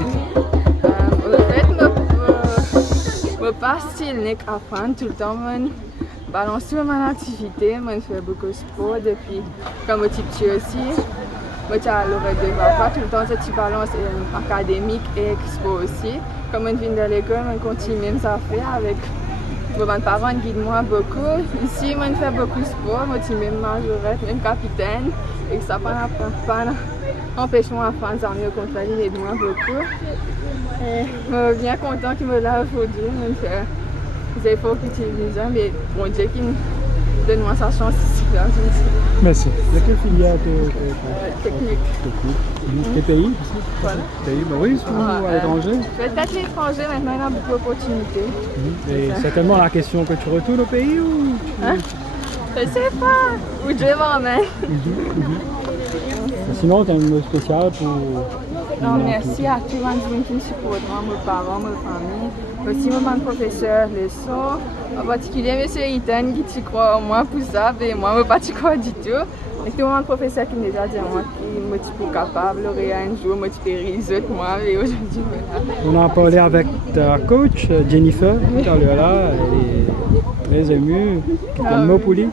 En fait, je passe style apprendre tout le temps, je balance toute mon activité, je fais beaucoup de sport depuis comme petit petit aussi. Je suis à l'oreille de papa, tout le temps je balance académique et sport aussi. Comme je viens de l'école, je continue même ça faire avec mes parents qui guident moi beaucoup. Ici, je fais beaucoup de sport, je suis même majorette, même capitaine. Et ça n'empêche moi d'apprendre à mieux contre il aide moi beaucoup. Et je suis bien content qu'il me lave aujourd'hui, je fais des efforts utilisés, mais bon Dieu qui me donne moi sa chance ici. Merci. De quelle filière Technique. Quel pays? Voilà. Pays, bah oui, à l'étranger. Peut-être l'étranger, maintenant il y a beaucoup d'opportunités. Et c'est tellement la question que tu retournes au pays ou Je sais pas, où Dieu m'emmène. Sinon, tu as un mot spécial pour... Non, merci à tous les gens qui me supportent, mes parents, ma famille, aussi mon professeur, leçon, en particulier M. Ethan qui croit en moi pour ça, mais moi je ne pas croire du tout. Et tout mon professeur qui me déjà dit moi qui me suis capable, un jour, je suis réalisé moi, et aujourd'hui voilà. On a parlé avec ta coach Jennifer tout à l'heure là, elle est très émue. Quel mot pour lui?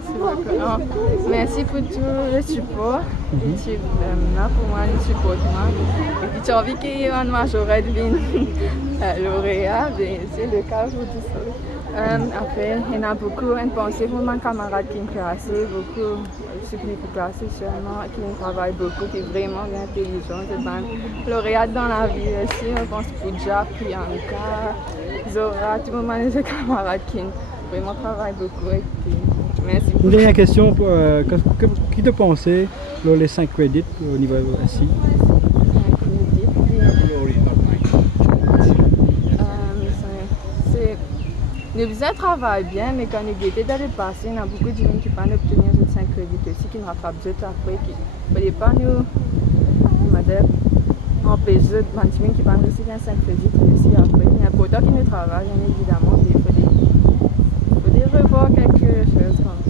Merci pour tout le support. Tu es là pour moi, le support moi. Et puis tu as envie qu'il y ait un majorette lauréat, c'est le cas pour tout ça. Après, il y en a beaucoup, une pensée pour mes camarades qui me classent, beaucoup, ceux qui me classent seulement, qui me travaillent beaucoup, qui sont vraiment bien intelligents. C'est lauréat dans la vie aussi, je pense pour Jack, Priyanka, Zora, tout le monde, les camarades qui vraiment travaillent beaucoup. Et puis, merci. Une dernière question, qui te pensait pour les 5 crédits au niveau SI? Les besoins travaillent bien, mais quand ils étaient dans le passé, il y a beaucoup de gens qui ne peuvent pas obtenir ces 5 crédits aussi, qui ne rattrapent pas après, qui ne peuvent pas nous empêcher de gens qui peuvent réussir 5 crédits aussi après. Il y a pourtant qui ne travaillent, bien évidemment, mais il faut revoir quelque chose comme ça.